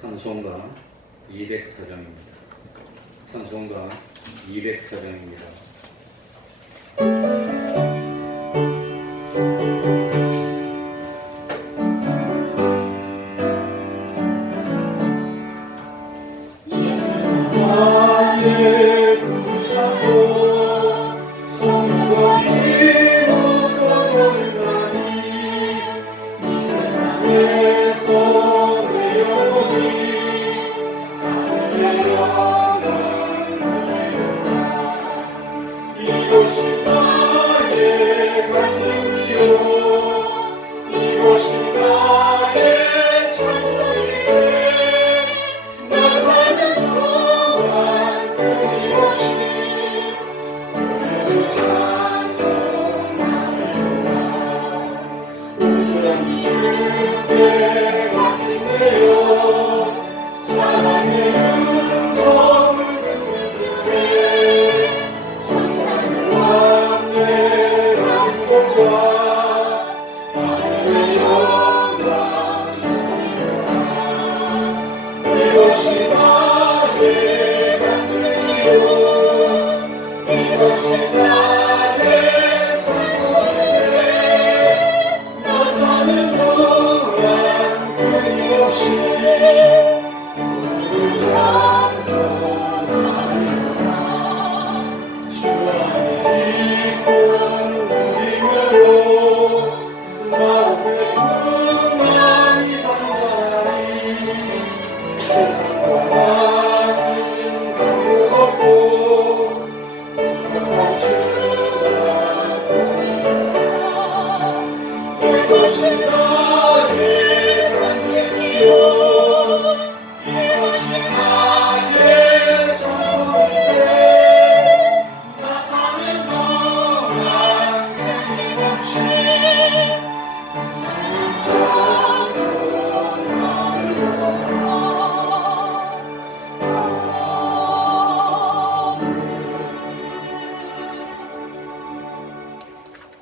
찬송가 204장입니다. 찬송가 204장입니다.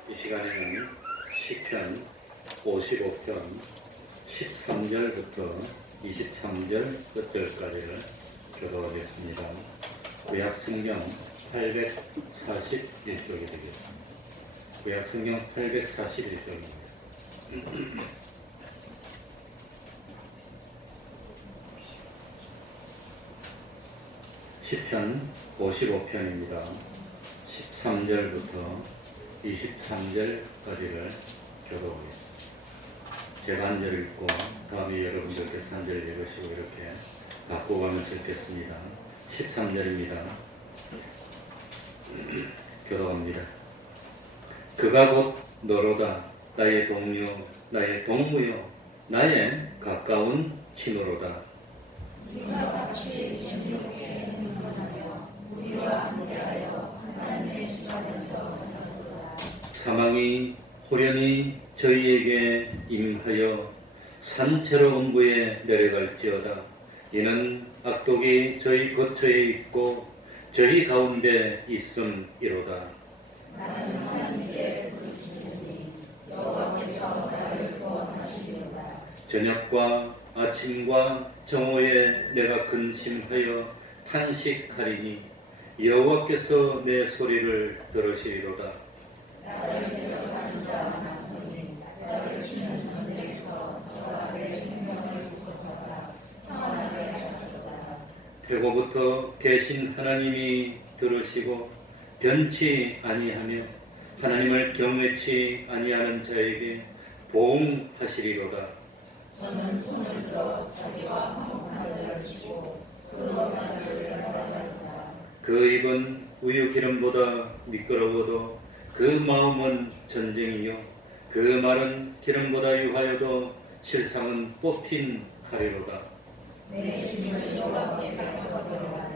이 시간에는 시편 55편 13절부터 23절 끝절까지를 교도하겠습니다. 구약성경 841쪽이 되겠습니다. 구약성경 841쪽입니다. 시편 55편입니다. 13절부터 23절까지를 교도하겠습니다. 제가 한 절 읽고 다음에 여러분들께서 한 절 읽으시고 이렇게 바꿔가면서 읽겠습니다. 13절입니다. 교도합니다. 그가 곧 너로다. 나의 동료, 나의 동무요, 나의 가까운 친구로다. 우리가 같이 진리에 응원하며 우리와 함께하여 하나님의 시간에서 사망이 호련히 저희에게 임하여 산채로 음부에 내려갈지어다. 이는 악독이 저희 거처에 있고 저희 가운데 있음이로다. 나는 하나님께 부르짖으니 여호와께서 나를 구원하시리로다. 저녁과 아침과 정오에 내가 근심하여 탄식하리니 여호와께서 내 소리를 들으시리로다. 나를 대적하는 자 많으니 나를 치는 전쟁에서 저와 내 생명을 구속하사 평안하게 하시리로다. 태고부터 계신 하나님이 들으시고 변치 아니하며 하나님을 경외치 아니하는 자에게 보응하시리로다. 저는 손을 들어 자기와 화목한 자를 치고 그 어린아이를 바라리로다. 그 입은 우유 기름보다 미끄러워도 그 마음은 전쟁이요 그 말은 기름보다 유하여도 실상은 뽑힌 칼이로다. 내 짐을 여호와께 맡겨버려라.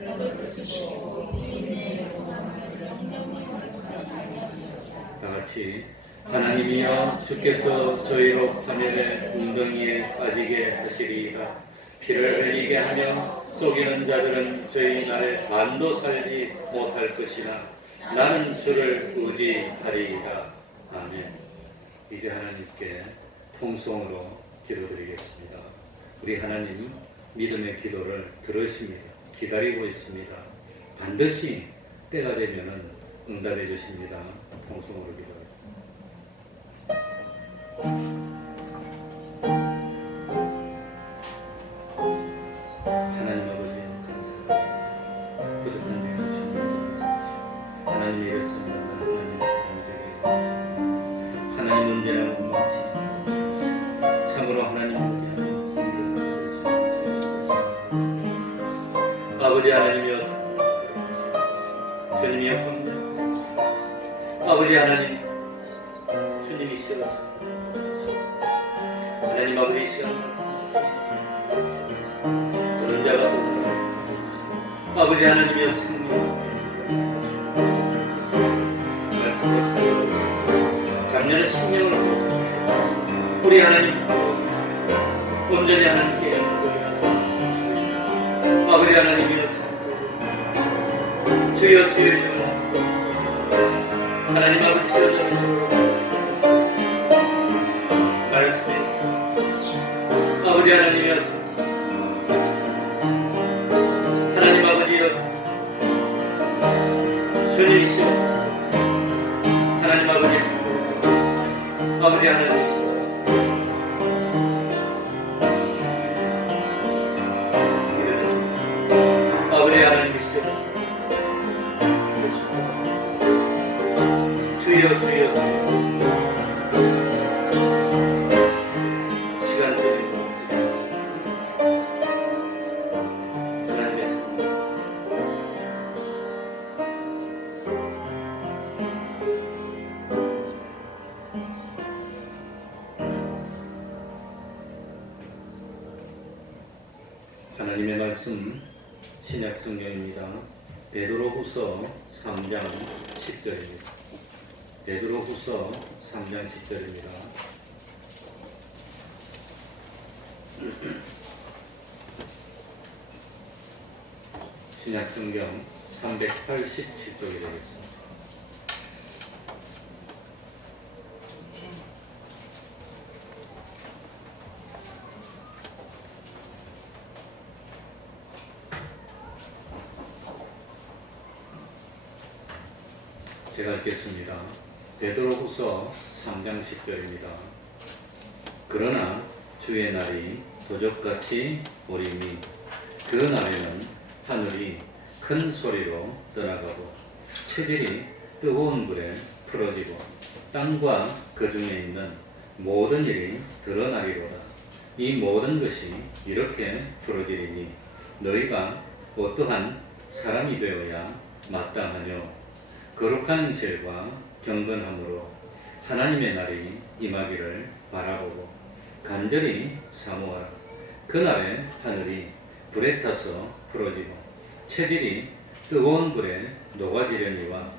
너를 부수시고 인내의 원함을 영영히 회복하게 하시옵소서. 다 같이 하나님이여 주께서 저희로 파멸의 웅덩이에 빠지게 하시리이다. 피를 흘리게 하며 속이는 자들은 저희 날에 반도 살지 못할 것이나 나는 주를 의지하리이다. 아멘. 이제 하나님께 통성으로 기도드리겠습니다. 우리 하나님 믿음의 기도를 들으십니다. 기다리고 있습니다. 반드시 때가 되면 응답해 주십니다. 통성으로 기도하겠습니다. 하나님 아버지 감사합니다. 부족한 죄를 주님 하나님 이랬습니다. 하나님 사랑 되게 하나님 언제나 묵묵지 참으로 하나님 아버지 하나님이여 주님이여 아버지 하나님 주님이시여 하나님 아버지 이 시간 들은 자가 또 아버지 하나님이여 생명 말씀으로 찾아오고 작년에 신령을 우리 하나님 온전히 하나님께 영광을 아버지 하나님이여 참 주여 주여 하나님 아버지 주여 말씀해 아버지 하나님이여 하나님 아버지여 주님이시여 하나님 아버지 아버지 하나님이시여 아버지 하나님이시여 주여 주여 시간 주님 하나님의 손 하나님의 말씀 신약 성경입니다. 베드로후서 3장 10절입니다. 베드로후서 3장 10절입니다. 신약 성경 387쪽이 되겠습니다. 제가 읽겠습니다. 베드로후서 3장 10절입니다. 그러나 주의 날이 도적같이 오리니 그 날에는 하늘이 큰 소리로 떠나가고 체질이 뜨거운 불에 풀어지고 땅과 그 중에 있는 모든 일이 드러나리로다. 이 모든 것이 이렇게 풀어지리니 너희가 어떠한 사람이 되어야 마땅하뇨. 거룩한 행실과 경건함으로 하나님의 날이 임하기를 바라보고 간절히 사모하라. 그날에 하늘이 불에 타서 풀어지고 체질이 뜨거운 불에 녹아지려니와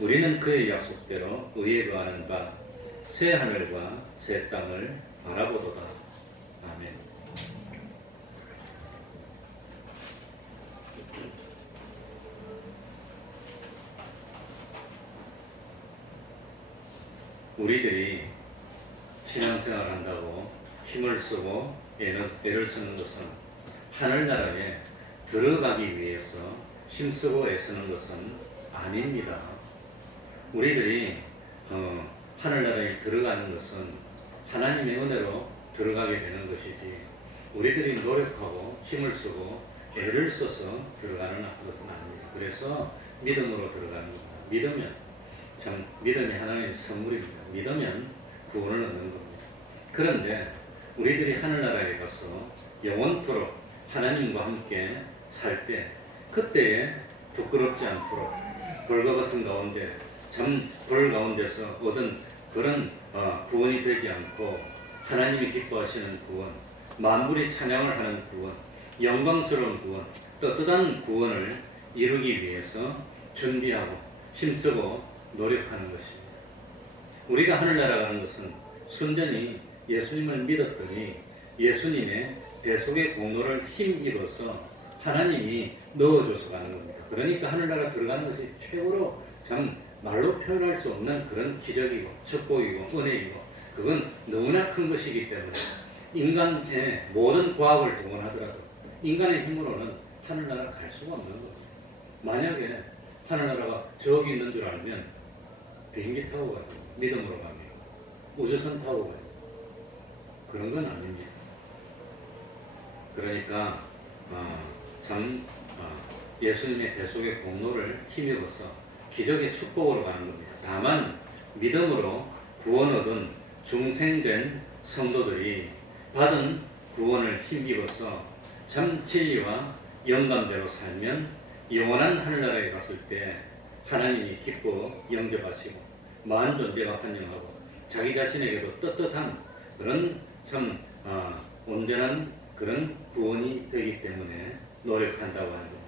우리는 그의 약속대로 의에 거하는 바 새 하늘과 새 땅을 바라보도다. 아멘. 우리들이 신앙생활을 한다고 힘을 쓰고 애를 쓰는 것은 하늘나라에 들어가기 위해서 힘쓰고 애쓰는 것은 아닙니다. 우리들이 하늘나라에 들어가는 것은 하나님의 은혜로 들어가게 되는 것이지 우리들이 노력하고 힘을 쓰고 애를 써서 들어가는 것은 아닙니다. 그래서 믿음으로 들어가는 겁니다. 믿으면 참 믿음이 하나님의 선물입니다. 믿으면 구원을 얻는 겁니다. 그런데 우리들이 하늘나라에 가서 영원토록 하나님과 함께 살 때 그때에 부끄럽지 않도록 벌거벗은 가운데 불 가운데서 얻은 그런 구원이 되지 않고 하나님이 기뻐하시는 구원, 만물이 찬양을 하는 구원, 영광스러운 구원, 떳떳한 구원을 이루기 위해서 준비하고 힘쓰고 노력하는 것입니다. 우리가 하늘나라 가는 것은 순전히 예수님을 믿었더니 예수님의 대속의 공로를 힘입어서 하나님이 넣어줘서 가는 겁니다. 그러니까 하늘나라 들어가는 것이 최고로 참 말로 표현할 수 없는 그런 기적이고 축복이고 은혜이고 그건 너무나 큰 것이기 때문에 인간의 모든 과학을 동원하더라도 인간의 힘으로는 하늘나라 갈 수가 없는 겁니다. 만약에 하늘나라가 저기 있는 줄 알면 비행기 타고 가죠. 믿음으로 가면 우주선 타고 가요. 그런 건 아닙니다. 그러니까 예수님의 대속의 공로를 힘입어서 기적의 축복으로 가는 겁니다. 다만 믿음으로 구원 얻은 중생된 성도들이 받은 구원을 힘입어서 참 진리와 영감대로 살면 영원한 하늘나라에 갔을 때 하나님이 기뻐 영접하시고 마한 존재가 환영하고 자기 자신에게도 떳떳한 그런 참 온전한 그런 구원이 되기 때문에 노력한다고 하는 겁니다.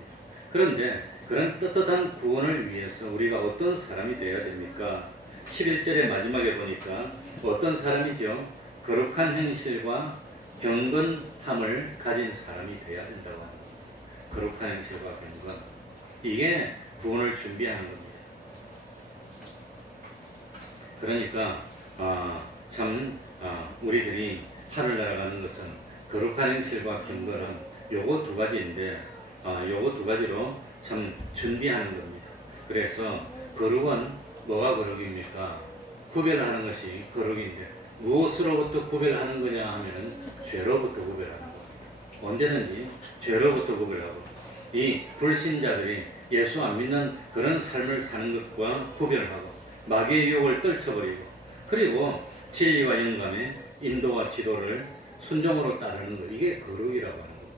그런데 그런 떳떳한 구원을 위해서 우리가 어떤 사람이 되어야 됩니까? 11절의 마지막에 보니까 어떤 사람이죠? 거룩한 행실과 경건함을 가진 사람이 되어야 된다고 합니다. 거룩한 행실과 경건. 이게 구원을 준비하는 겁니다. 그러니까 우리들이 하늘나라 가는 것은 거룩한 행실과 경건함 요거 두 가지인데 요거 두 가지로 참 준비하는 겁니다. 그래서 거룩은 뭐가 거룩입니까? 구별하는 것이 거룩인데 무엇으로부터 구별하는 거냐 하면 죄로부터 구별하는 겁니다. 언제든지 죄로부터 구별하고 이 불신자들이 예수 안 믿는 그런 삶을 사는 것과 구별하고 마귀의 유혹을 떨쳐버리고 그리고 진리와 영감의 인도와 지도를 순종으로 따르는 것 이게 거룩이라고 하는 겁니다.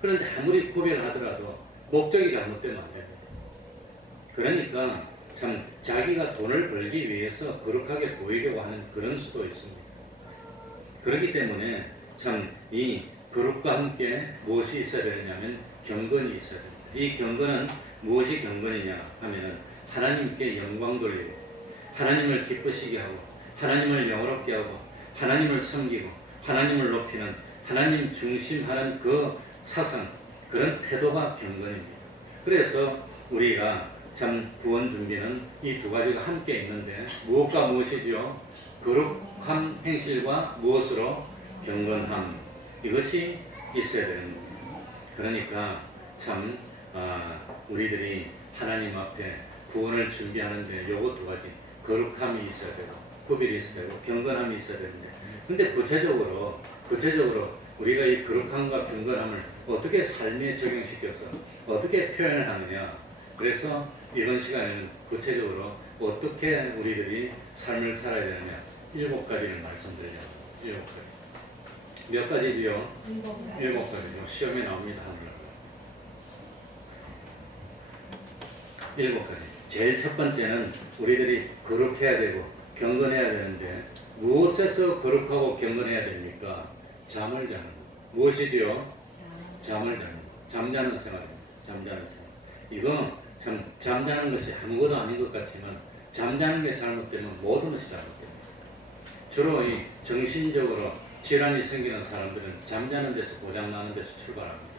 그런데 아무리 구별하더라도 목적이 잘못되면 안 됩니다. 그러니까 참 자기가 돈을 벌기 위해서 거룩하게 보이려고 하는 그런 수도 있습니다. 그렇기 때문에 참 이 거룩과 함께 무엇이 있어야 되느냐면 경건이 있어야 됩니다. 이 경건은 무엇이 경건이냐 하면은 하나님께 영광 돌리고 하나님을 기쁘시게 하고 하나님을 영화롭게 하고 하나님을 섬기고 하나님을 높이는 하나님 중심하는 그 사상 그런 태도가 경건입니다. 그래서 우리가 참 구원 준비는 이 두 가지가 함께 있는데 무엇과 무엇이지요? 거룩한 행실과 무엇으로? 경건함 이것이 있어야 되는 겁니다. 그러니까 참 우리들이 하나님 앞에 구원을 준비하는데 요거 두 가지 거룩함이 있어야 되고 구별이 있어야 되고 경건함이 있어야 되는데 근데 구체적으로 우리가 이 거룩함과 경건함을 어떻게 삶에 적용시켜서 어떻게 표현을 하느냐 그래서 이번 시간에는 구체적으로 어떻게 우리들이 삶을 살아야 되느냐 7가지를 말씀드리려고 7가지 몇 가지지요? 7가지죠. 시험에 나옵니다. 7가지. 제일 첫 번째는 우리들이 거룩해야 되고 경건해야 되는데 무엇에서 거룩하고 경건해야 됩니까? 잠을 자는 것. 무엇이지요? 잠을 자는 것. 잠자는 생활입니다. 잠자는 생활. 이거 참 잠자는 것이 아무것도 아닌 것 같지만 잠자는 게 잘못되면 모든 것이 잘못됩니다. 주로 이 정신적으로 질환이 생기는 사람들은 잠자는 데서 고장나는 데서 출발합니다.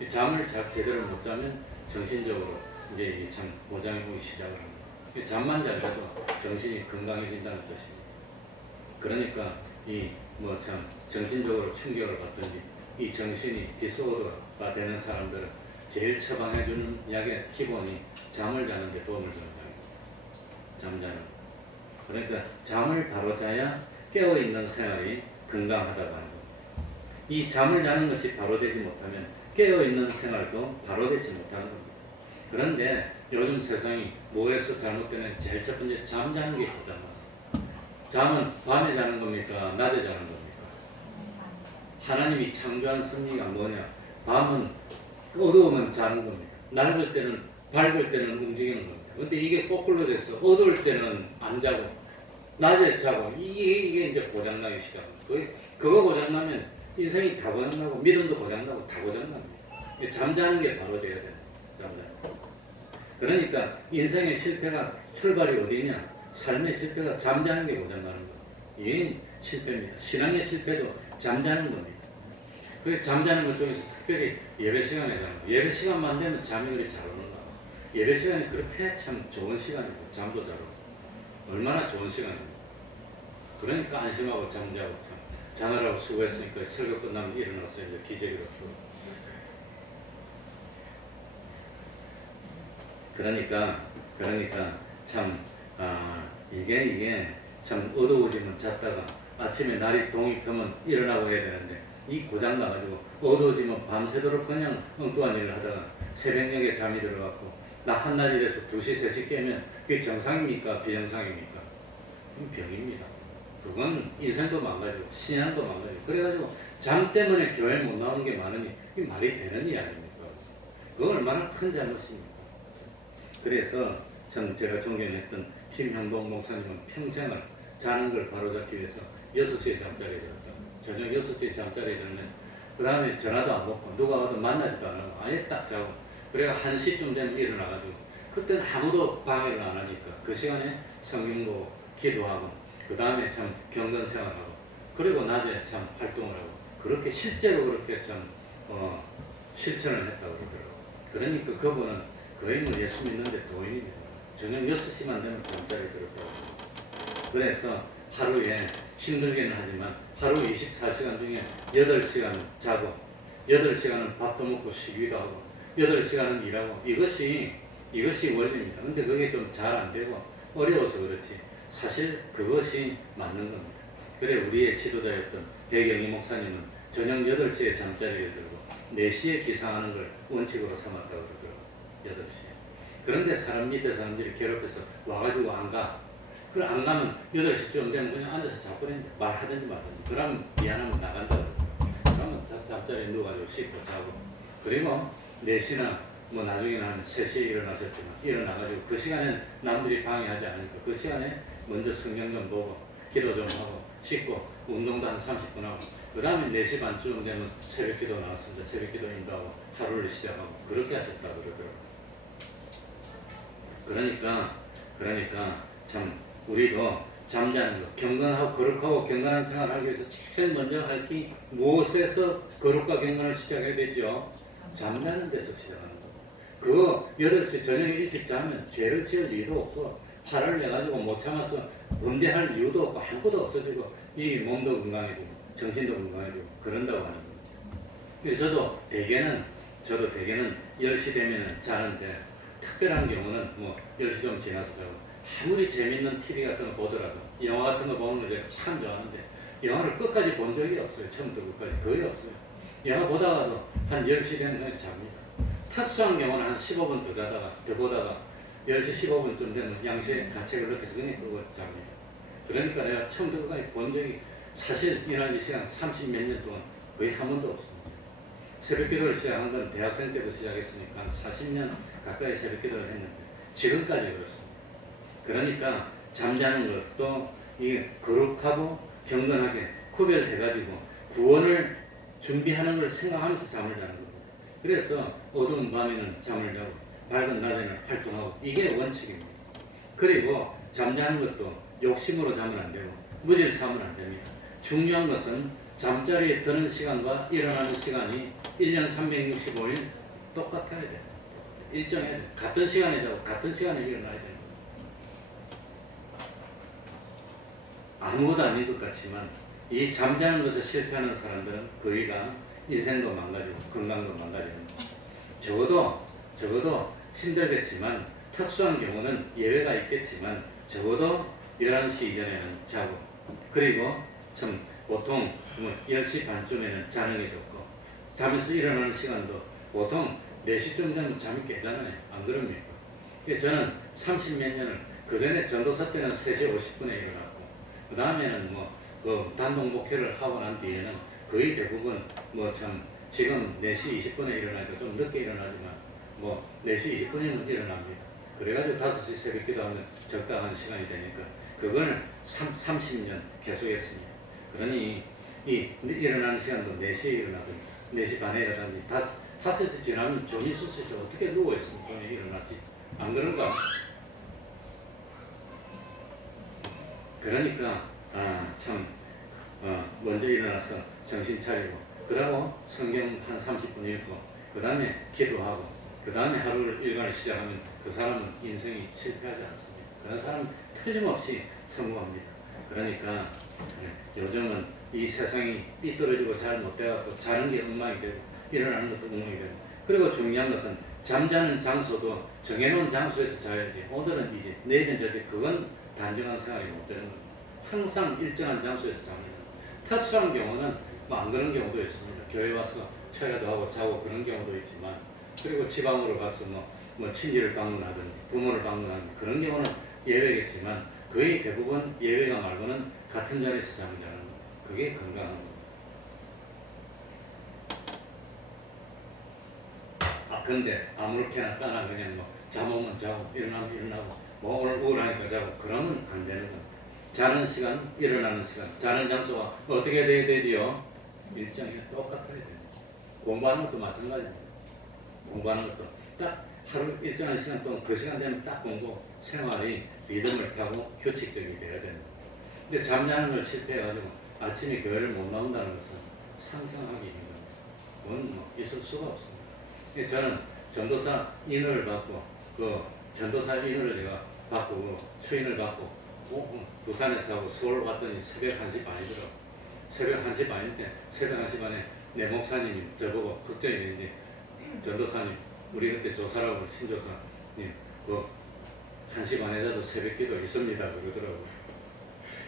이 잠을 제대로 못 자면 정신적으로 이제 참 고장이 보기 시작을 합니다. 잠만 잘 자도 정신이 건강해진다는 뜻입니다. 그러니까 이 뭐 참 정신적으로 충격을 받든지 이 정신이 디스오더가 되는 사람들은 제일 처방해주는 약의 기본이 잠을 자는 데 도움을 주는 약입니다. 잠자는. 그러니까 잠을 바로 자야 깨어있는 생활이 건강하다고 하는 겁니다. 이 잠을 자는 것이 바로 되지 못하면 깨어있는 생활도 바로 되지 못하는 겁니다. 그런데 요즘 세상이 뭐에서 잘못되면 제일 첫 번째 잠자는 게 잘못돼요. 잠은 밤에 자는 겁니까? 낮에 자는 겁니까? 하나님이 창조한 섭리가 뭐냐? 밤은 어두우면 자는 겁니다. 밝을 때는 움직이는 겁니다. 근데 이게 거꾸로 돼서 어두울 때는 안 자고 낮에 자고 이게 이제 고장나기 시작합니다. 그거 고장나면 인생이 다 고장나고 믿음도 고장나고 다 고장납니다. 잠자는 게 바로 돼야 돼요. 잠자는 거. 그러니까 인생의 실패가 출발이 어디냐? 삶의 실패가 잠자는 게 고장나는 거예요. 이게 실패입니다. 신앙의 실패도 잠자는 겁니다. 그 잠자는 것 중에서 특별히 예배 시간이잖아요. 예배 시간만 되면 잠이 그리 잘 오는 거예요. 예배 시간이 그렇게 참 좋은 시간이고 잠도 잘 오고 얼마나 좋은 시간입니다. 그러니까 안심하고 잠자고 자느라고 수고했으니까 설교 끝나면 일어나서 이제 기저귀로 풀고 그러니까 참 이게 참 어두워지면 잤다가 아침에 날이 동이 펴면 일어나고 해야 되는데 이 고장 나가지고 어두워지면 밤새도록 그냥 엉뚱한 일을 하다가 새벽녘에 잠이 들어갔고 나 한낮이 돼서 2시 3시 깨면 그게 정상입니까 비정상입니까? 그건 병입니다. 그건 인생도 망가지고 신앙도 망가지고 그래가지고 잠 때문에 교회 못 나오는 게 많으니 이게 말이 되는 이야기입니까? 그건 얼마나 큰 잘못입니까? 그래서 참 제가 존경했던 김형동 목사님은 평생을 자는 걸 바로잡기 위해서 6시에 잠자리에 들었다. 저녁 6시에 잠자리에 들면 그 다음에 전화도 안 받고 누가 와도 만나지도 안 하고 아예 딱 자고 그래가 1시쯤 되면 일어나가지고 그때는 아무도 방해를 안 하니까 그 시간에 성경 보고 기도하고 그 다음에 참 경건 생활하고 그리고 낮에 참 활동을 하고 그렇게 실제로 그렇게 참 실천을 했다고 그러더라고요. 그러니까 그분은 거의 뭐 예수 믿는데 도인입니다. 저녁 6시만 되면 잠자리에 들었다고. 그래서 하루에 힘들게는 하지만 하루 24시간 중에 8시간 자고 8시간은 밥도 먹고 쉬기도 하고 8시간은 일하고 이것이 원리입니다. 근데 그게 좀 잘 안 되고 어려워서 그렇지 사실 그것이 맞는 겁니다. 그래 우리의 지도자였던 배경희 목사님은 저녁 8시에 잠자리에 들고 4시에 기상하는 걸 원칙으로 삼았다고 그러더라고요. 8시에. 그런데 밑에 사람들이 괴롭혀서 와가지고 안 가. 그럼 안 가면 8시쯤 되면 그냥 앉아서 자버리는데 말하든지 말든지. 그러면 미안하면 나간다 그러더라고요. 그러면 잠자리에 누워가지고 씻고 자고. 그리고 4시나 뭐 나중에는 한 3시에 일어나셨지만 일어나가지고 그 시간엔 남들이 방해하지 않으니까 그 시간에 먼저 성경 좀 보고 기도 좀 하고 씻고 운동도 한 30분 하고 그 다음에 4시 반쯤 되면 새벽 기도 나왔습니다. 새벽 기도 인도하고 하루를 시작하고 그렇게 하셨다고 그러더라고요. 그러니까 참 우리도 잠자는 것, 경건하고 거룩하고 경건한 생활을 하기 위해서 제일 먼저 할 게 무엇에서 거룩과 경건을 시작해야 되죠? 잠자는 데서 시작하는 거고. 그거 8시 저녁에 일찍 자면 죄를 지을 이유도 없고 화를 내가지고 못 참아서 범죄할 이유도 없고 아무것도 없어지고 이 몸도 건강해지고 정신도 건강해지고 그런다고 하는 겁니다. 그래서 저도 대개는 10시 되면 자는데 특별한 경우는 뭐 10시 좀 지나서 자고 아무리 재밌는 TV 같은 거 보더라도 영화 같은 거 보는 거 제가 참 좋아하는데 영화를 끝까지 본 적이 없어요. 처음부터 끝까지 거의 없어요. 영화 보다가도 한 10시 되면 그냥 잡니다. 특수한 경우는 한 15분 더 자다가 더 보다가 10시 15분쯤 되면 양식에 가책을 넣어서 그냥 끄고 잡니다. 그러니까 내가 처음부터 끝까지 본 적이 사실 일하는 시간 30 몇 년 동안 거의 한 번도 없습니다. 새벽 기도를 시작한 건 대학생 때부터 시작했으니까 한 40년 가까이 새벽 기도를 했는데 지금까지 그렇습니다. 그러니까 잠자는 것도 이게 거룩하고 경건하게 구별해가지고 구원을 준비하는 걸 생각하면서 잠을 자는 겁니다. 그래서 어두운 밤에는 잠을 자고 밝은 낮에는 활동하고 이게 원칙입니다. 그리고 잠자는 것도 욕심으로 자면 안 되고 무질서하면 안 됩니다. 중요한 것은 잠자리에 드는 시간과 일어나는 시간이 1년 365일 똑같아야 돼요. 일정해야 돼요. 같은 시간에 자고 같은 시간에 일어나야 돼요. 아무것도 아닌 것 같지만 이 잠자는 것에 실패하는 사람들은 거의가 인생도 망가지고 건강도 망가지고 적어도 힘들겠지만 특수한 경우는 예외가 있겠지만 적어도 11시 이전에는 자고 그리고 참 보통 10시 반쯤에는 자는 게 좋고 잠에서 일어나는 시간도 보통 4시쯤 되면 잠이 깨잖아요. 안 그럽니까? 저는 30 몇 년을 그 전에 전도사 때는 3시 50분에 일어났고 그 다음에는 그 단독 목회를 하고 난 뒤에는 거의 대부분 참 지금 4시 20분에 일어나니까 좀 늦게 일어나지만 4시 20분이면 일어납니다. 그래가지고 5시 새벽 기도하면 적당한 시간이 되니까 그걸 30년 계속했습니다. 그러니 일어나는 시간도 4시에 일어나든지 4시 반에 일어나든지 5시 지나면 존이 수술에서 어떻게 누워있으면 존이 일어나지? 안 그런가? 그러니까 먼저 일어나서 정신 차리고 그러고 성경 한 30분 읽고 그 다음에 기도하고 그 다음에 하루를 일과를 시작하면 그 사람은 인생이 실패하지 않습니다. 그런 사람은 틀림없이 성공합니다. 그러니까 요즘은 이 세상이 삐뚤어지고 잘 못돼갖고 자는 게 엉망이 되고 일어나는 것도 엉망이 되고 그리고 중요한 것은 잠자는 장소도 정해놓은 장소에서 자야지 오늘은 이제 내일은 저지 그건 단정한 생활이 못 되는 겁니다. 항상 일정한 장소에서 잡니다. 특수한 경우는 뭐 안 그런 경우도 있습니다. 교회 와서 철야도 하고 자고 그런 경우도 있지만 그리고 지방으로 가서 뭐 친지를 방문하든지 부모를 방문하든지 그런 경우는 예외겠지만 거의 대부분 예외가 말고는 같은 자리에서 잠자는 겁니다. 그게 건강한 겁니다. 근데 아무렇게나 따나 그냥 뭐 잠오면 자고 일어나면 일어나고 뭐 오늘 우울하니까 자고 그러면 안 되는 겁니다. 자는 시간, 일어나는 시간, 자는 장소가 어떻게 돼야 되지요? 일정이 똑같아야 됩니다. 공부하는 것도 마찬가지입니다. 공부하는 것도 딱 하루 일정한 시간 동안 그 시간 되면 딱 공부 생활이 리듬을 타고 규칙적이 돼야 됩니다. 근데 잠자는 걸 실패해가지고 아침에 교회를 못 나온다는 것은 상상하기 힘듭니다. 그건 뭐 있을 수가 없습니다. 저는 전도사 인을 받고 그 전도사 인을 내가 받고 추인을 받고 부산에서 하고 서울 왔더니 새벽 1시 반이더라고. 새벽 1시 반인데 새벽 1시 반에 내 목사님이 저보고 걱정이 되는지 전도사님 우리 그때 조사라고 신조사님 그 1시 반에 자도 새벽 기도 있습니다 그러더라고.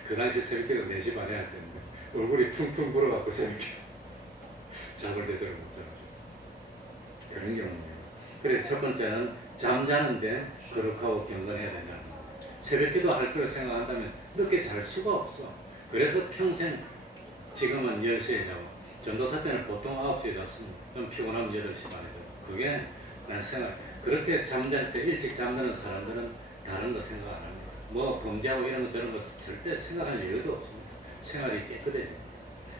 그 당시 새벽 기도 4시 반에 할 때인데 얼굴이 퉁퉁 불어갖고 새벽 기도 잠을 제대로 못 자가지고 그런 경우입니다. 그래서 첫 번째는 잠자는데 거룩하고 경건해야 된다는 거. 새벽 기도 할 거를 생각한다면 늦게 잘 수가 없어. 그래서 평생 지금은 10시에 자고 전도사 때는 보통 9시에 잤습니다. 좀 피곤하면 8시 반에 자고 그게 난 생각. 그렇게 잠잘 때 일찍 잠드는 사람들은 다른 거 생각 안 합니다. 뭐 범죄하고 이런 거 저런 거 절대 생각할 이유도 없습니다. 생활이 깨끗해집니다.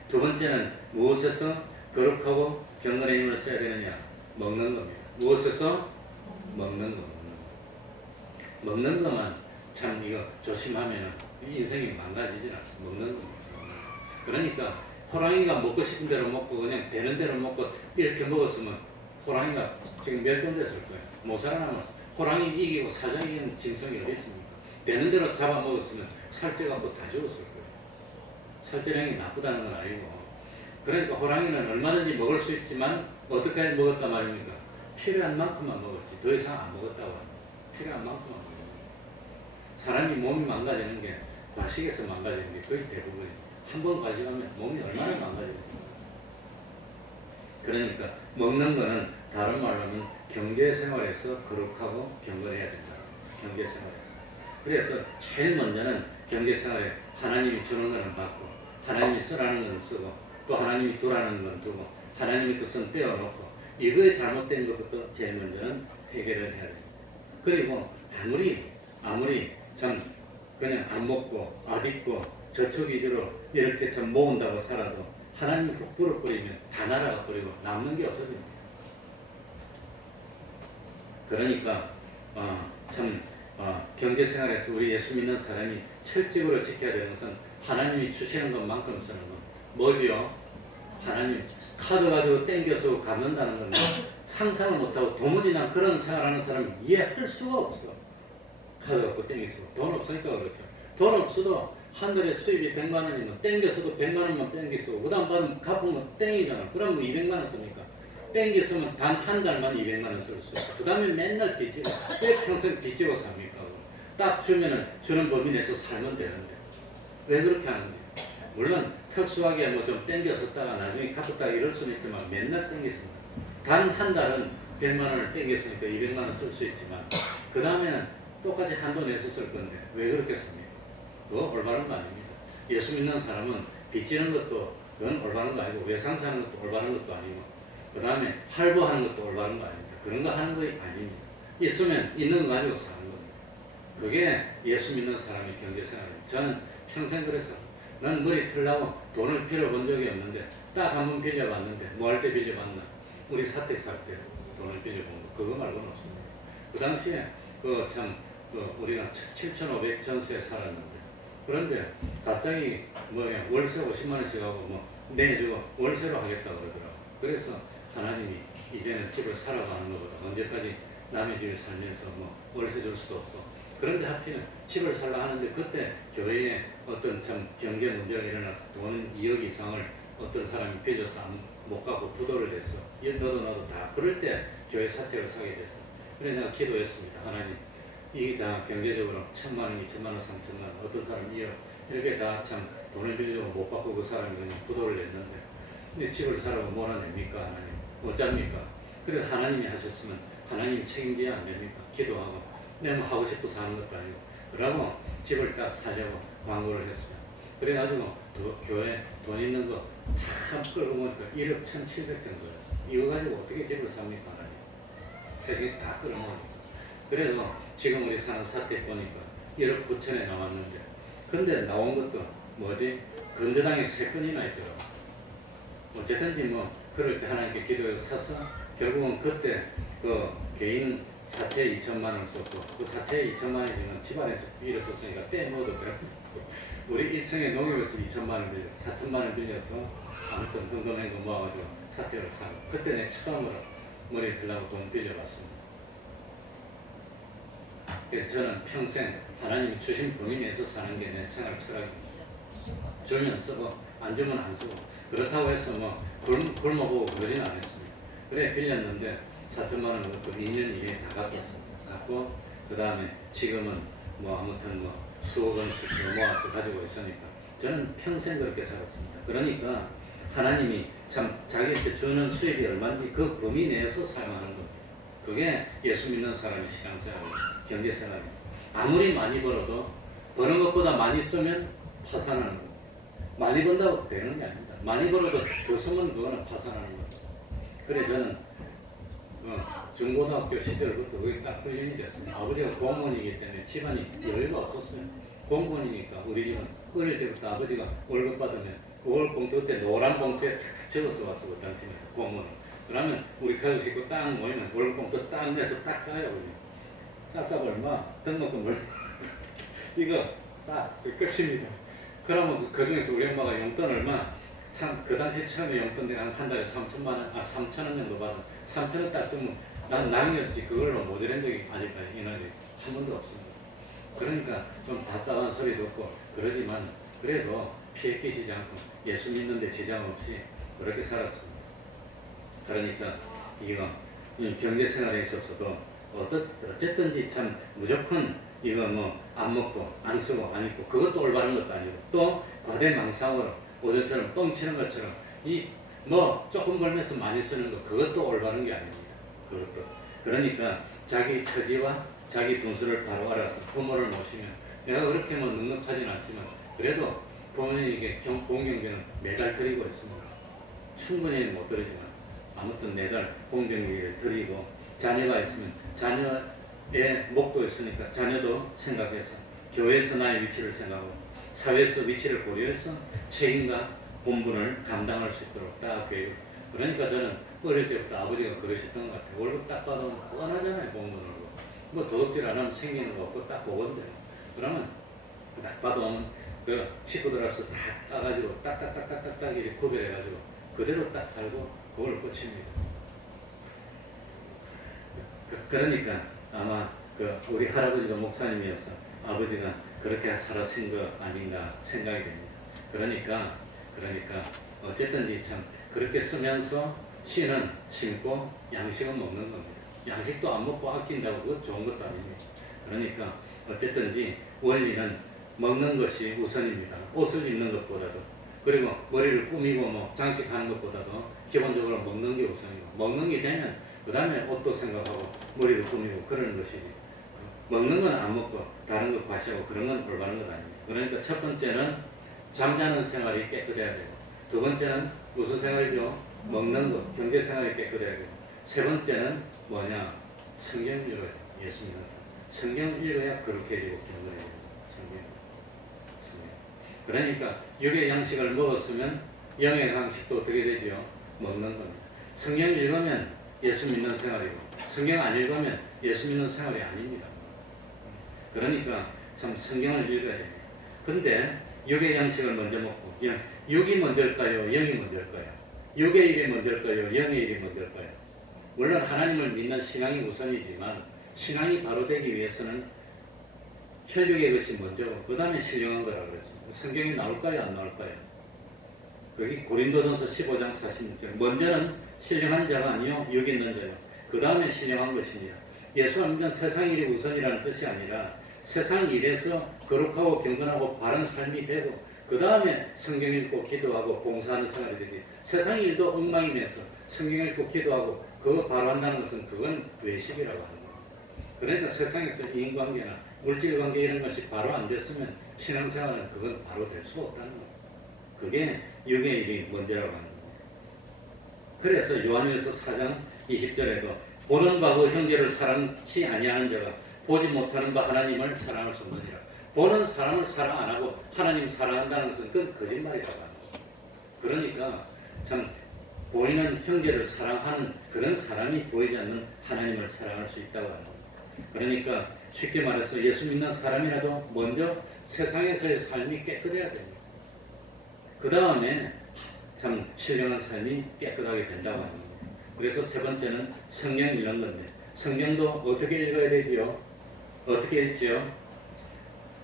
두 번째는 무엇에서 거룩하고 경건의 힘을 써야 되느냐? 먹는 겁니다. 무엇에서? 먹는 거. 먹는 것만 참 이거 조심하면 인생이 망가지진 않습니다. 먹는 겁니다. 그러니까 호랑이가 먹고 싶은 대로 먹고 그냥 되는 대로 먹고 이렇게 먹었으면 호랑이가 지금 멸종됐을 거예요. 못 살아남았어. 호랑이 이기고 사자 이기는 짐승이 어디 있습니까? 되는 대로 잡아먹었으면 살쪄갖고 다 죽었을 거예요. 살찌량이 나쁘다는 건 아니고 그러니까 호랑이는 얼마든지 먹을 수 있지만 어떻게 먹었단 말입니까? 필요한 만큼만 먹었지 더 이상 안 먹었다고 합니다. 필요한 만큼만 먹었지. 사람이 몸이 망가지는 게 과식에서 망가지는 게 거의 대부분이에요. 한 번 과식하면 몸이 얼마나 망가집니까? 그러니까 먹는 거는 다른 말로 하면 경제생활에서 거룩하고 경건해야 된다. 경제생활에서. 그래서 제일 먼저는 경제생활에 하나님이 주는 거는 받고 하나님이 쓰라는 건 쓰고 또 하나님이 두라는 건 두고 하나님의 것은 떼어놓고 이거에 잘못된 것부터 제일 먼저는 해결을 해야 됩니다. 그리고 아무리 참 그냥 안 먹고 안 입고 저축 위주로 이렇게 참 모은다고 살아도 하나님이 훅 불어버리면 다 날아가 버리고 남는 게 없어집니다. 그러니까 경제생활에서 우리 예수 믿는 사람이 철칙으로 지켜야 되는 것은 하나님이 주시는 것만큼 쓰는 것. 뭐지요? 하나님 카드 가지고 땡겨서 갚는다는 건 상상을 못하고 도무지 난 그런 생활하는 사람은 이해할 수가 없어. 카드 갖고 땡기서 돈 없으니까 그렇죠. 돈 없어도 한 달에 수입이 100만 원이면 땡겨서도 100만 원만 땡기고 그 다음 받으면 갚으면 땡이잖아. 그럼 뭐 200만 원 쓰니까 땡겼으면 단 한 달만 200만 원 쓸 수 있어. 그 다음에 맨날 빚지고 왜 평생 빚지고 삽니까? 딱 주면은 주는 범위 내에서 살면 되는데 왜 그렇게 하는지. 물론 특수하게 뭐 좀 땡겼었다가 나중에 갚았다가 이럴 수는 있지만 맨날 땡겼습니다. 단 한 달은 100만 원을 땡겼으니까 200만 원 쓸 수 있지만 그 다음에는 똑같이 한도 내서 쓸 건데 왜 그렇게 삽니까? 그거 올바른 거 아닙니다. 예수 믿는 사람은 빚지는 것도 그건 올바른 거 아니고 외상사하는 것도 올바른 것도 아니고 그 다음에 할부하는 것도 올바른 거 아닙니다. 그런 거 하는 거 아닙니다. 있으면 있는 거 가지고 사는 겁니다. 그게 예수 믿는 사람의 경제생활입니다. 저는 평생 그래서 난 머리 틀라고 돈을 빌려본 적이 없는데 딱 한 번 빌려봤는데 뭐 할 때 빌려봤나? 우리 사택 살 때 돈을 빌려본 거 그거 말고는 없습니다. 그 당시에 우리가 7,500 전세에 살았는데 그런데 갑자기 월세 50만 원씩 하고 내주고 월세로 하겠다 그러더라고. 그래서 하나님이 이제는 집을 사라고 하는 것보다 언제까지 남의 집에 살면서 월세 줄 수도 없고 그런데 하필은 집을 살라 하는데 그때 교회에 어떤 경제 문제가 일어나서 돈 2억 이상을 어떤 사람이 빌려서 못 갖고 부도를 냈어. 너도 나도 다. 그럴 때 교회 사택을 사게 됐어. 그래 내가 기도했습니다. 하나님 이게 다 경제적으로 1,000만 원, 2,000만 원, 3,000만 원 어떤 사람 2억 이렇게 다 돈을 빌려고 못 받고 그 사람이 그냥 부도를 냈는데 근데 집을 사라고 뭐라 냅니까 하나님 어쩝니까? 그래 하나님이 하셨으면 하나님 책임져야 안 됩니까? 기도하고 내가 하고 싶어서 하는 것도 아니고 그러고 집을 딱 사려고 광고를 했어요. 그래가지고 교회 돈 있는 거 다 끌고 보니까 1억 1,700 정도였어요. 이거 가지고 어떻게 집을 삽니까 하나님? 그게 다 끌어모으니까. 그래서 지금 우리 사는 사택 보니까 1억 9천에 나왔는데 근데 나온 것도 건조당에 3건이나 있더라고. 어쨌든지 그럴 때 하나님께 기도해서 사서 결국은 그때 그 개인 사채 2천만 원 썼고 그 사채 2천만 원이면 집안에서 일을 썼으니까 떼먹어더라고. 우리 1층에 농협에서 2천만 원 빌려 4천만 원 빌려서 아무튼 흥금한 거 모아가지고 사택을 사고 그때 내 처음으로 머리 들라고 돈 빌려봤습니다. 그래서 저는 평생 하나님이 주신 범위 내에서 사는 게 내 생활 철학입니다. 주면 쓰고 안 주면 안 쓰고 그렇다고 해서 굶어보고 그러지는 않았습니다. 그래 빌렸는데 4천만 원 그것도 2년 이내에 다 갚고 그 다음에 지금은 아무튼 수억 원씩 모아서 가지고 있으니까 저는 평생 그렇게 살았습니다. 그러니까 하나님이 자기한테 주는 수입이 얼마인지 그 범위 내에서 사용하는 겁니다. 그게 예수 믿는 사람의 신앙생활이에요. 경제생활이에요. 아무리 많이 벌어도 버는 것보다 많이 쓰면 파산하는 거예요. 많이 번다고 되는 게 아닙니다. 많이 벌어도 더 쓰면 그거는 파산하는 거예요. 그래 저는 중고등학교 시절부터 거기 딱 훈련이 됐습니다. 아버지가 공무원이기 때문에 집안이 여유가 없었어요. 공무원이니까 우리 집은 어릴 때부터 아버지가 월급 받으면 5월 봉투 때 노란 봉투에 탁 적어서 왔어. 그 당시에 공무원. 그러면 우리 가족 식구 딱 모이면 월급 봉투 딱 내서 딱 가요. 우리. 싹싹 얼마? 등록금 얼마? 이거 딱 끝입니다. 그러면 그 중에서 우리 엄마가 용돈 얼마? 참 그 당시 처음에 용돈 내가 한 달에 3천만 원, 3천 원 정도 받아. 3천 원 딱 뜨면 난 낭이었지. 그걸로 모자란 적이 아직까지 이 날이 한 번도 없습니다. 그러니까 좀 답답한 소리도 없고 그러지만 그래도 피해 끼치지 않고 예수 믿는데 지장 없이 그렇게 살았습니다. 그러니까 이거 경제 생활에 있어서도 어쨌든지 참 무조건 이거 안 먹고 안 쓰고 안 입고 그것도 올바른 것도 아니고 또 과대망상으로 오전처럼 뻥치는 것처럼 조금 벌면서 많이 쓰는 거 그것도 올바른 게 아닙니다. 그것도 그러니까 자기 처지와 자기 분수를 바로 알아서 부모를 모시면 내가 그렇게 넉넉하진 않지만 그래도 부모님에게 공경비는 매달 드리고 있습니다. 충분히 못 드리지만 아무튼 매달 공경비를 드리고 자녀가 있으면 자녀의 목도 있으니까 자녀도 생각해서 교회에서 나의 위치를 생각하고 사회에서 위치를 고려해서 책임과 본분을 감당할 수 있도록 딱 교육. 그러니까 저는 어릴 때부터 아버지가 그러셨던 것 같아요. 월급 딱 받으면 뻔하잖아요. 공무원으로. 도둑질 안 하면 생기는 거 없고 딱 보건데 그러면 딱 받아오면 그 식구들 앞에서 다 따가지고 딱딱딱딱딱 이렇게 구별해가지고 그대로 딱 살고 그걸 끝입니다. 그러니까 아마 우리 할아버지가 목사님이어서 아버지가 그렇게 살아신 거 아닌가 생각이 됩니다. 그러니까 어쨌든지 참 그렇게 쓰면서 씨는 심고 양식은 먹는 겁니다. 양식도 안 먹고 아낀다고 그것 좋은 것도 아닙니다. 그러니까 어쨌든지 원리는 먹는 것이 우선입니다. 옷을 입는 것보다도 그리고 머리를 꾸미고 장식하는 것보다도 기본적으로 먹는 게 우선이고 먹는 게 되면 그 다음에 옷도 생각하고 머리도 꾸미고 그러는 것이지 먹는 건 안 먹고 다른 거 과시하고 그런 건 올바른 것 아닙니다. 그러니까 첫 번째는 잠자는 생활이 깨끗해야 되고 두 번째는 무슨 생활이죠? 먹는 거, 경제 생활이 깨끗해야 되고 세 번째는 성경 읽어야 돼요. 예수 믿는 사람. 성경을 읽어야 거룩해지고 경건해져요. 성경. 그러니까 육의 양식을 먹었으면 영의 양식도 어떻게 되죠? 먹는 겁니다. 성경을 읽으면 예수 믿는 생활이고 성경 안 읽으면 예수 믿는 생활이 아닙니다. 그러니까 참 성경을 읽어야 됩니다. 근데 육의 양식을 먼저 먹고 육이 먼저일까요? 영이 먼저일까요? 육의 일이 먼저일까요? 영의 일이 먼저일까요? 물론 하나님을 믿는 신앙이 우선이지만 신앙이 바로 되기 위해서는 혈육의 것이 먼저고 그 다음에 신령한 거라고 그랬습니다. 성경이 나올까요? 안 나올까요? 거기 고린도전서 15장 46절 먼저는 신령한 자가 아니요 육 있는 자요 그 다음에 신령한 것이니라. 예수 안 믿는 세상 일이 우선이라는 뜻이 아니라 세상 일에서 거룩하고 경건하고 바른 삶이 되고 그 다음에 성경 읽고 기도하고 봉사하는 생활이 되지. 세상 일도 엉망이면서 성경 읽고 기도하고 그거 바로 한다는 것은 그건 외식이라고 하는 거예요. 그러니까 세상에서 인간관계나 물질관계 이런 것이 바로 안 됐으면 신앙생활은 그건 바로 될 수 없다는 거예요. 그게 육의 일이 먼저라고 하는 거예요. 그래서 요한일서 4장 20절에도 보는 바 그 형제를 사랑치 아니하는 자가 보지 못하는 바 하나님을 사랑할 수 없느니라. 보는 사람을 사랑 안 하고 하나님 사랑한다는 것은 그건 거짓말이라고 하는 거예요. 그러니까 참 보이는 형제를 사랑하는 그런 사람이 보이지 않는 하나님을 사랑할 수 있다고 하는 거예요. 그러니까 쉽게 말해서 예수 믿는 사람이라도 먼저 세상에서의 삶이 깨끗해야 됩니다. 그 다음에 참 신령한 삶이 깨끗하게 된다고 하는 거예요. 그래서 세 번째는 성경 읽는 건데 성경도 어떻게 읽어야 되지요? 어떻게 읽지요?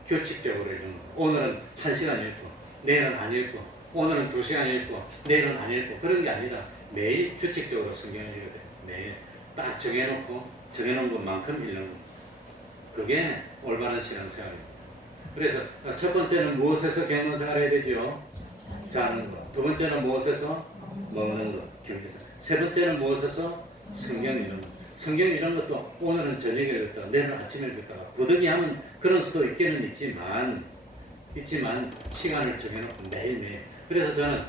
규칙적으로 읽는 거예요. 오늘은 1시간 읽고 내일은 안 읽고 오늘은 2시간 읽고 내일은 안 읽고 그런 게 아니라 매일 규칙적으로 성경을 읽어야 돼요. 매일 딱 정해놓은 것만큼 읽는 겁니다. 그게 올바른 신앙생활입니다. 그래서 첫 번째는 무엇에서 경건생활을 해야 되죠? 자는 것. 두 번째는 무엇에서? 먹는 것. 경제생활. 세 번째는 무엇에서? 성경 읽는 것. 성경 이런 것도 오늘은 저녁에 읽었다가 내일은 아침에 읽었다가 부득이하면 그런 수도 있기는 있지만 시간을 정해놓고 매일매일. 그래서 저는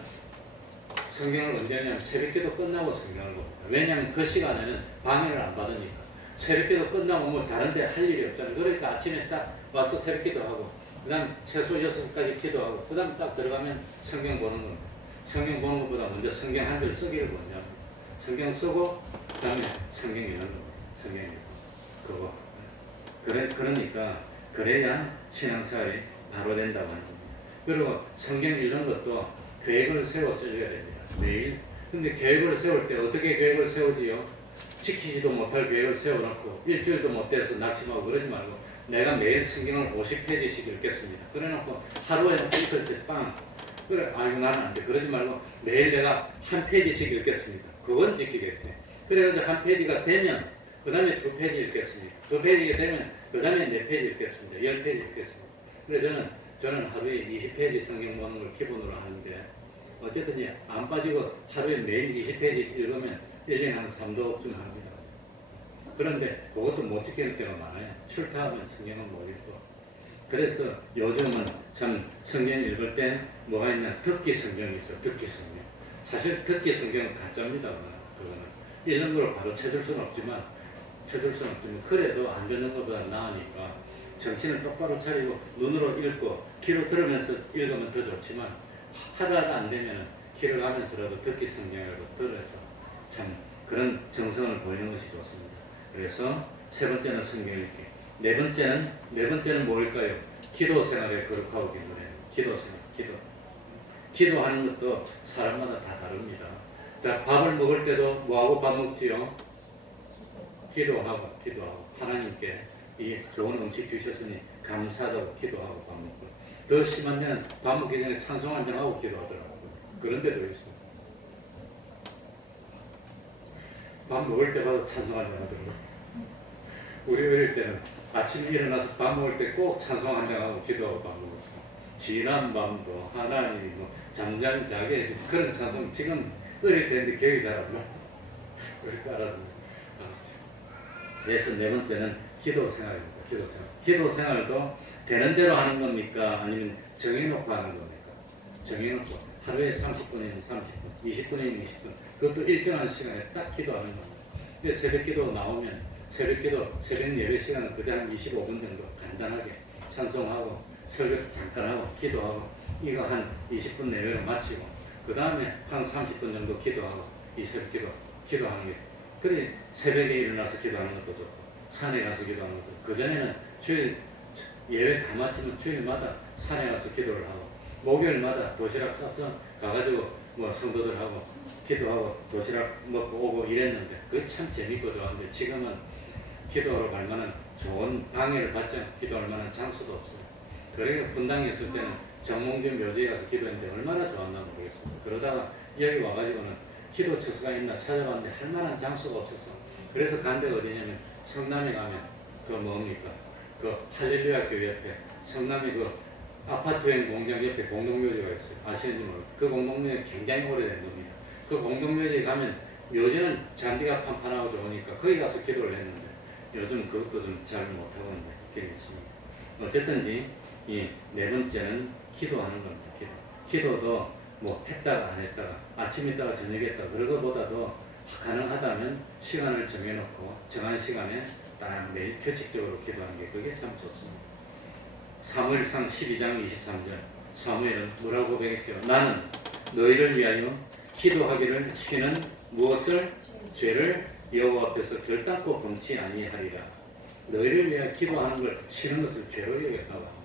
성경을 언제 하냐면 새벽기도 끝나고 성경을 봅니다. 왜냐하면 그 시간에는 방해를 안 받으니까. 새벽기도 끝나고 뭐 다른 데 할 일이 없잖아요. 그러니까 아침에 딱 와서 새벽기도 하고 그 다음 최소 6시까지 기도하고 그 다음 딱 들어가면 성경 보는 겁니다. 성경 보는 것보다 먼저 성경 한 줄 쓰기를 먼저 성경 쓰고 그 다음에 성경 읽는 겁니다. 성경 읽고 그거 그러니까 그래야 신앙생활이 바로 된다고 하는 겁니다. 그리고 성경 읽는 것도 계획을 세워서 읽어야 됩니다. 매일. 근데 계획을 세울 때 어떻게 계획을 세우지요? 지키지도 못할 계획을 세워놓고 일주일도 못 돼서 낙심하고 그러지 말고 내가 매일 성경을 50페이지씩 읽겠습니다. 그래놓고 하루에 이틀째 빵. 그래, 아이고 나는 안 돼. 그러지 말고 매일 내가 한 페이지씩 읽겠습니다. 그건 지키겠지. 그래가지고 한 페이지가 되면 그 다음에 2페이지 읽겠습니다. 2페이지가 되면 그 다음에 4페이지 읽겠습니다. 10페이지 읽겠습니다. 그래서 저는 하루에 20페이지 성경 보는 걸 기본으로 하는데 어쨌든 안 빠지고 하루에 매일 20페이지 읽으면 1년에 한 3도쯤 합니다. 그런데 그것도 못 지키는 때가 많아요. 출타하면 성경은 못 읽고. 그래서 요즘은 참 성경 읽을 때 뭐가 있냐? 듣기 성경이 있어. 듣기 성경. 사실 듣기 성경은 가짜입니다. 그거는 읽는 걸 바로 찾을 수는 없지만 그래도 안 듣는 것보다 나으니까 정신을 똑바로 차리고 눈으로 읽고 귀로 들으면서 읽으면 더 좋지만 하다가 안 되면 귀를 가면서라도 듣기 성경이라도 들어서 참 그런 정성을 보이는 것이 좋습니다. 그래서 세 번째는 성경 읽기. 네 번째는 뭘까요? 기도 생활에 거룩하고 기도해요. 기도 생활, 기도하는 것도 사람마다 다 다릅니다. 자, 밥을 먹을 때도 뭐하고 밥 먹지요? 기도하고 하나님께 이 좋은 음식 주셨으니 감사하다고 기도하고 밥 먹고 더 심한 데는 밥 먹기 전에 찬송 한 장 하고 기도하더라고요. 그런 데도 있어요. 밥 먹을 때 봐도 찬송 한 장 하더라고요. 우리 어릴 때는 아침에 일어나서 밥 먹을 때 꼭 찬송 한 장 하고 기도하고 밥 먹었어. 지난 밤도 하나님이 뭐 잠잠 자게 해주시 그런 찬송 지금 어릴 때인데 기억이 잘 안 나. 우리 딸아들. 그래서 네 번째는 기도 생활입니다. 기도 생활도 되는 대로 하는 겁니까? 아니면 정해놓고 하는 겁니까? 정해놓고 하루에 30분이면 30분, 20분이면 20분 그것도 일정한 시간에 딱 기도하는 겁니다. 새벽 기도 나오면 새벽기도, 새벽 예배 시간은 그때 한 25분 정도 간단하게 찬송하고 설교 잠깐 하고 기도하고 이거 한 20분 내외로 마치고 그 다음에 한 30분 정도 기도하고 이 새벽기도 기도하는 게 그래 새벽에 일어나서 기도하는 것도 좋고 산에 가서 기도하는 것도 그 전에는 주일 예배 다 마치면 주일마다 산에 가서 기도를 하고 목요일마다 도시락 싸서 가가지고 뭐 성도들하고 기도하고 도시락 먹고 오고 이랬는데 그게 참 재밌고 좋았는데 지금은 기도하러 갈 만한 좋은 방해를 받지 않고 기도할 만한 장소도 없어요. 그래서 분당에 있을 때는 정몽준 묘지에 가서 기도했는데 얼마나 좋았나 모르겠습니다. 그러다가 여기 와가지고는 기도 처소가 있나 찾아봤는데 할 만한 장소가 없었어. 그래서 간 데가 어디냐면 성남에 가면 그 뭡니까? 그 할렐루야 교회 옆에 성남에 그 아파트형 공장 옆에 공동묘지가 있어요. 아시는지 모르겠어요. 그 공동묘지 굉장히 오래된 겁니다. 그 공동묘지에 가면 묘지는 잔디가 판판하고 좋으니까 거기 가서 기도를 했는데 요즘 그것도 좀 잘 못하고 있는 기억이 있습니다. 어쨌든지 이 네 번째는 기도하는 겁니다. 기도도 뭐 했다가 안 했다가 아침 있다가 저녁 했다가 그러고보다도 가능하다면 시간을 정해놓고 정한 시간에 딱 매일 규칙적으로 기도하는 게 그게 참 좋습니다. 사무엘상 12장 23절 사무엘은 뭐라고 고백했죠? 나는 너희를 위하여 기도하기를 쉬는 무엇을 죄를 여호와 앞에서 결단코 범치 아니하리라. 너희를 위하여 기도하는 걸 쉬는 것을 죄로 여겼다고 합니다.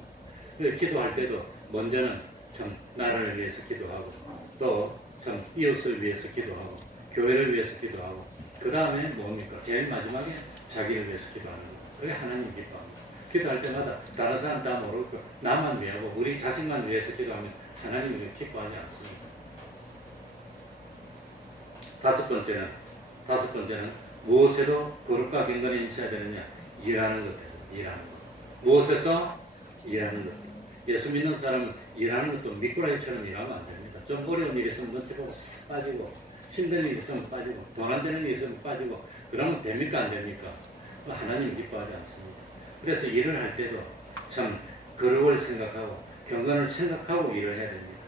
그래서 기도할 때도 먼저는 참 나라를 위해서 기도하고 또 참 이웃을 위해서 기도하고 교회를 위해서 기도하고 그 다음에 뭡니까? 제일 마지막에 자기를 위해서 기도하는 거. 그게 하나님 기뻐합니다. 기도할 때마다 다른 사람 다 모르고 나만 위하고 우리 자신만 위해서 기도하면 하나님이 기뻐하지 않습니다. 다섯 번째는 무엇에도 거룩과 경건이 있어야 되느냐? 일하는 것에서 일하는 것. 무엇에서? 일하는 것. 예수 믿는 사람은 일하는 것도 미꾸라지처럼 일하면 안 됩니다. 좀 어려운 일이 있으면 눈치 보고 빠지고 힘든 일이 있으면 빠지고 돈 안 되는 일이 있으면 빠지고 그러면 됩니까 안 됩니까? 하나님 기뻐하지 않습니다. 그래서 일을 할 때도 참 거룩을 생각하고 경건을 생각하고 일을 해야 됩니다.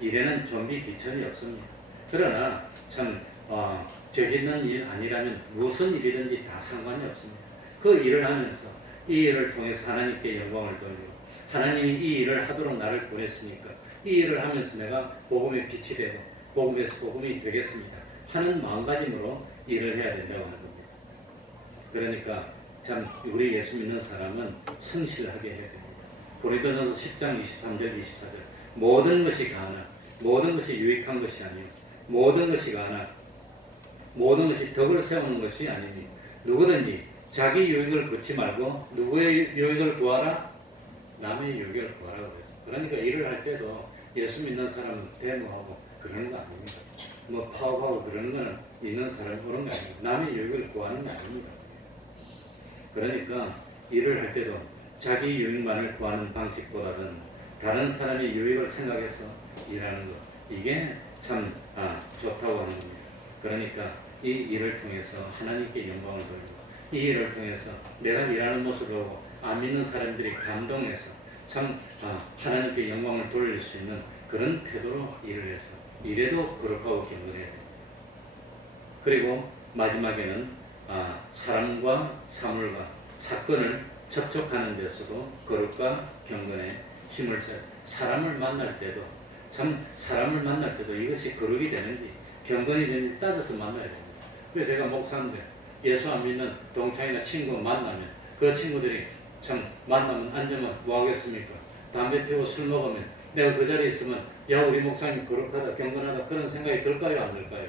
일에는 좀비 귀천이 없습니다. 그러나 참 저짓는 일 아니라면 무슨 일이든지 다 상관이 없습니다. 그 일을 하면서 이 일을 통해서 하나님께 영광을 돌리고 하나님이 이 일을 하도록 나를 보냈으니까 이 일을 하면서 내가 복음의 빛이 되고 복음에서 복음이 되겠습니다 하는 마음가짐으로 일을 해야 된다고 하는 겁니다. 그러니까 참 우리 예수 믿는 사람은 성실하게 해야 됩니다. 고린도전서 10장 23절 24절 모든 것이 가나 모든 것이 유익한 것이 아니요 모든 것이 가나 모든 것이 덕을 세우는 것이 아니니 누구든지 자기 유익을 구치 말고 누구의 유익을 구하라? 남의 유익을 구하라고 그랬어요. 그러니까 일을 할 때도 예수 믿는 사람은 데모하고 그러는 거 아닙니다. 뭐 파업하고 그러는 거는 있는 사람이 그런 거 아닙니다. 남의 유익을 구하는 거 아닙니다. 그러니까 일을 할 때도 자기 유익만을 구하는 방식보다는 다른 사람의 유익을 생각해서 일하는 것 이게 참 좋다고 하는 겁니다. 그러니까 이 일을 통해서 하나님께 영광을 돌리고 이 일을 통해서 내가 일하는 모습을 보고 안 믿는 사람들이 감동해서 참 하나님께 영광을 돌릴 수 있는 그런 태도로 일을 해서 이래도 거룩하고 경건해야 됩니다. 그리고 마지막에는 사람과 사물과 사건을 접촉하는 데서도 거룩과 경건에 힘을 써야 됩니다. 사람을 만날 때도 참 사람을 만날 때도 이것이 거룩이 되는지 경건이 되는지 따져서 만나야 됩니다. 그래서 제가 목사인데 예수 안 믿는 동창이나 친구 만나면 그 친구들이 참 만나면 앉으면 뭐 하겠습니까? 담배 피우고 술 먹으면 내가 그 자리에 있으면 야 우리 목사님 거룩하다 경건하다 그런 생각이 들까요 안 들까요?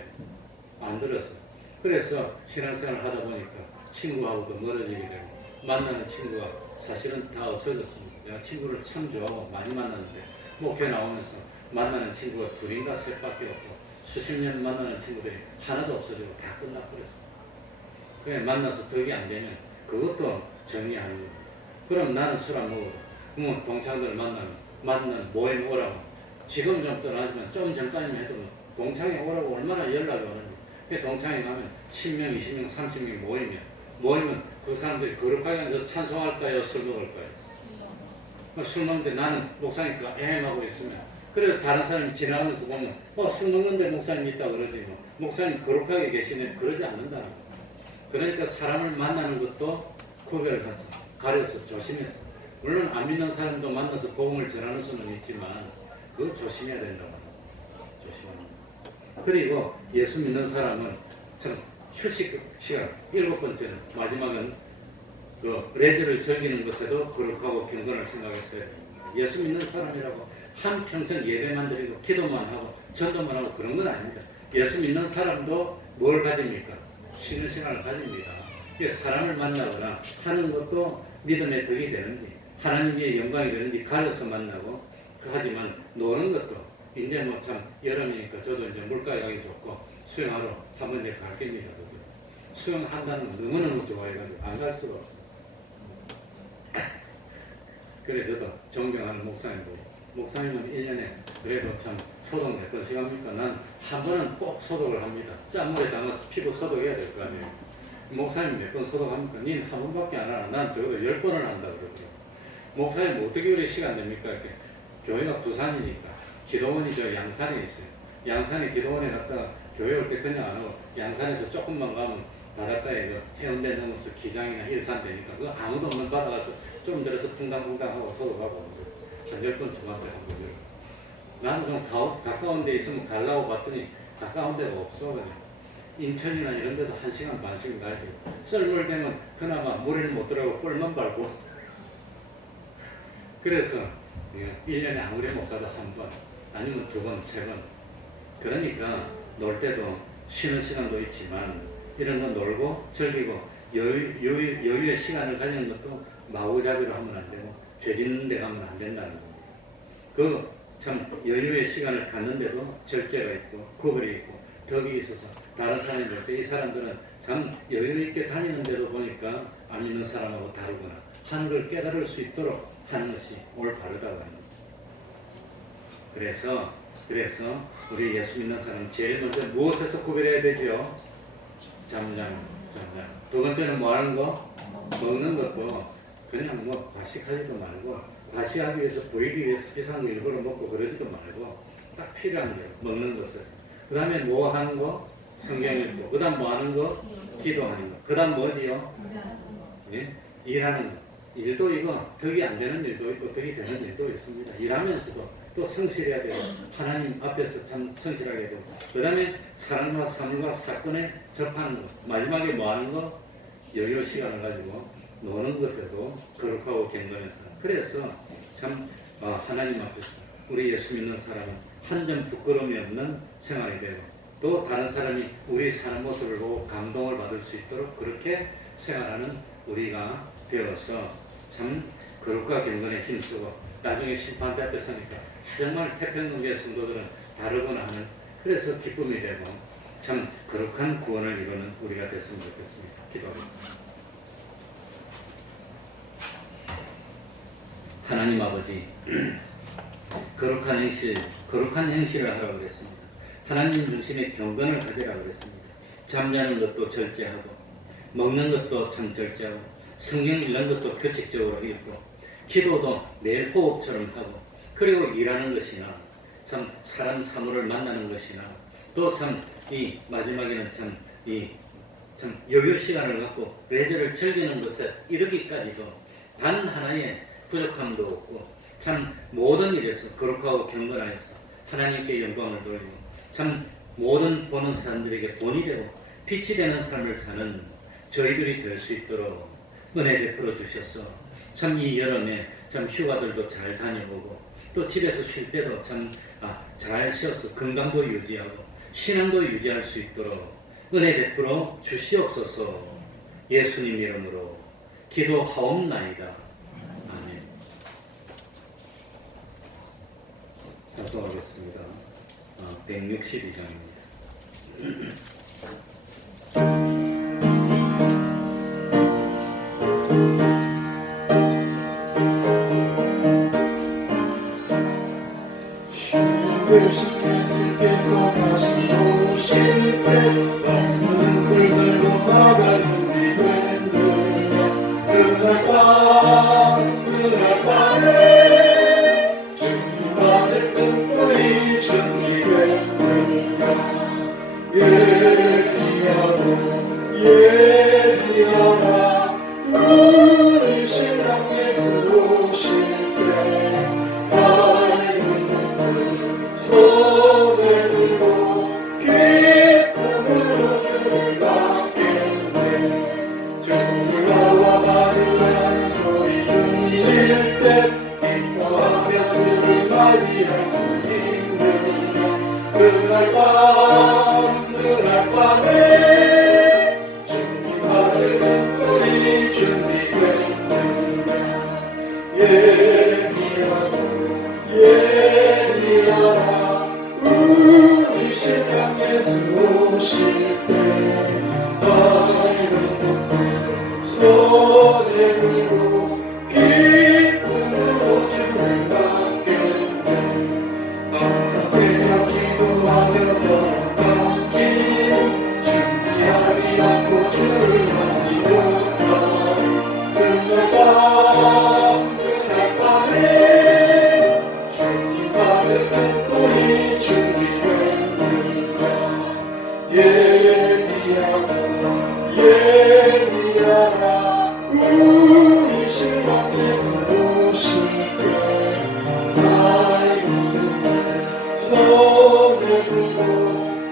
안 들었어요. 그래서 신앙생활을 하다 보니까 친구하고도 멀어지게 되고 만나는 친구가 사실은 다 없어졌습니다. 내가 친구를 참 좋아하고 많이 만났는데 목회 나오면서 만나는 친구가 둘인가 셋밖에 없고 수십 년 만나는 친구들이 하나도 없어지고 다 끝나버렸어요. 그냥 만나서 덕이 안 되면 그것도 정이 아닙니다. 그럼 나는 술 안 먹어도 그러면 동창들 만나는 모임 오라고 지금 좀 떠나지만 좀 전까지만 해도 동창회 오라고 얼마나 연락이 오는지 동창회 가면 10명, 20명, 30명 모이면 그 사람들이 거룩하게 앉아서 찬송할까요? 술 먹을까요? 술 먹는데 나는 목사니까 애매하고 있으면 그래서 다른 사람이 지나가면서 보면 술 먹는데 목사님 있다 그러지 뭐 목사님 거룩하게 계시네 그러지 않는다는 거예요. 그러니까 사람을 만나는 것도 구별해서 가려서 조심해서, 물론 안 믿는 사람도 만나서 복음을 전하는 수는 있지만 그거 조심해야 된다고 합니다. 조심합니다. 그리고 예수 믿는 사람은 참 휴식 시간 7번째는 마지막은 그 레저를 즐기는 것에도 거룩하고 경건을 생각했어야 됩니다. 예수 믿는 사람이라고 한평생 예배만 드리고 기도만 하고 전도만 하고 그런 건 아닙니다. 예수 믿는 사람도 뭘 가집니까? 쉬는 시간을 가집니다. 사람을 만나거나 하는 것도 믿음의 덕이 되는지 하나님의 영광이 되는지 가려서 만나고, 하지만 노는 것도 이제 뭐 참 여름이니까 저도 이제 물가에 가기 좋고 수영하러 한번 이제 갈 겁니다. 수영한다는 거 너무너무 좋아해가지고 안 갈 수가 없어요. 그래서 저도 존경하는 목사님은 1년에 그래도 참 소독 몇 번씩 합니까? 난 한 번은 꼭 소독을 합니다. 짠물에 담아서 피부 소독해야 될 거 아니에요. 목사님 몇 번 소독합니까? 닌 한 번밖에 안 하나? 난 적어도 10번을 한다 그러더라고요. 목사님 어떻게 그리 시간 됩니까? 이렇게. 교회가 부산이니까 기도원이 저 양산에 있어요. 양산에 기도원에 갔다가 교회 올 때 그냥 안 하고 양산에서 조금만 가면 바닷가에 그 해운대 넘어서 기장이나 일산 되니까 그 아무도 없는 바다 가서 좀 들어서 퐁당퐁당하고 소독하고 한 10번 저한테 한 거예요. 나는 좀 가까운 데 있으면 가려고 봤더니 가까운 데가 없어. 그냥 인천이나 이런 데도 1시간 반씩 가야 되고, 썰물 되면 그나마 물에는 못 들어가고 꿀만 밟고 그래서 1년에 아무리 못 가도 한 번 아니면 2번, 3번. 그러니까 놀 때도 쉬는 시간도 있지만 이런 거 놀고 즐기고 여유의 시간을 가지는 것도 마구잡이로 하면 안 되고 죄 짓는 데 가면 안 된다는 겁니다. 그 참 여유의 시간을 갖는데도 절제가 있고 구별이 있고 덕이 있어서 다른 사람이 볼 때 이 사람들은 참 여유 있게 다니는데도 보니까 안 믿는 사람하고 다르구나 하는 걸 깨달을 수 있도록 하는 것이 올바르다고 합니다. 그래서 우리 예수 믿는 사람 제일 먼저 무엇에서 구별해야 되죠? 잠잠. 2번째는 뭐 하는 거? 먹는 것도 그냥 뭐 과식하지도 말고, 과시하기 위해서 보이기 위해서 비싼 거 일부러 먹고 그러지도 말고 딱 필요한 게 먹는 것을. 그 다음에 뭐 하는 거? 성경 읽고. 그 다음 뭐 하는 거? 기도하는 거. 그 다음 뭐지요? 예? 일하는 거. 일도 이거 덕이 안 되는 일도 있고 덕이 되는 일도 있습니다. 일하면서도 또 성실해야 되고 하나님 앞에서 참 성실하게 되고, 그 다음에 사람과 삶과 사건에 접하는 거. 마지막에 뭐 하는 거? 여유 시간을 가지고 노는 것에도 거룩하고 경건해서. 그래서 참 하나님 앞에서 우리 예수 믿는 사람은 한 점 부끄러움이 없는 생활이 되고, 또 다른 사람이 우리 사는 모습을 보고 감동을 받을 수 있도록 그렇게 생활하는 우리가 되어서 참 거룩과 경건에 힘쓰고 나중에 심판대 앞에 서니까 정말 태평성교회 성도들은 다르구나 하는, 그래서 기쁨이 되고 참 거룩한 구원을 이루는 우리가 됐으면 좋겠습니다. 기도하겠습니다. 하나님 아버지, 거룩한 행실을 하라고 그랬습니다. 하나님 중심의 경건을 가지라고 그랬습니다. 잠자는 것도 절제하고, 먹는 것도 참 절제하고, 성경 읽는 것도 규칙적으로 읽고, 기도도 매일 호흡처럼 하고, 그리고 일하는 것이나, 참 사람 사물을 만나는 것이나, 또 참 이 마지막에는 참 여유 시간을 갖고 레저를 즐기는 것에 이르기까지도 단 하나의 부족함도 없고, 참 모든 일에서 거룩하고 경건하여서 하나님께 영광을 돌리고, 참 모든 보는 사람들에게 본이 되고 빛이 되는 삶을 사는 저희들이 될 수 있도록 은혜 베풀어 주셔서, 참 이 여름에 참 휴가들도 잘 다녀보고, 또 집에서 쉴 때도 참 잘 쉬어서 건강도 유지하고 신앙도 유지할 수 있도록 은혜 베풀어 주시옵소서. 예수님 이름으로 기도하옵나이다. 아멘. 작성하겠습니다. 162장입니다. 되신 예수께서 다시 오실 때 없는 불 들고 나갈 준비되느라, 그날 밤에 주님 받을 특별히 준비되느라. 예리하고 예비하라 우리 신랑 예수 오실 때 밝은 눈물 손에 들고 기쁨으로 주를 받겠네 주를 나와 맞으라는 소리 들릴 때 기뻐하며 주를 맞이할 수 있느냐 그날 밤에 주님 받을 특별히 준비됐느냐 예비하라 우리 신랑 예수 오실 때 밝은 눈물 손에 들고 기쁨으로 주를 받겠네 항상 내가 기도하며 걸어간 길 준비하지 않고 주를 맞지 못하 그날 밤에 주님 받을 특권이 준비됐느냐 예비하라 우리 신랑 예수 오실 때 밝은 눈물 손에 들고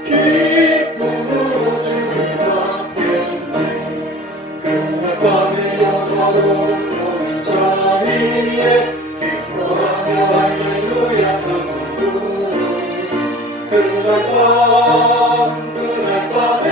기쁨으로 주를 받겠네 그날 밤에 영화로운 너의 자리에 기뻐하며 할렐루야 찬송부르 그날 밤에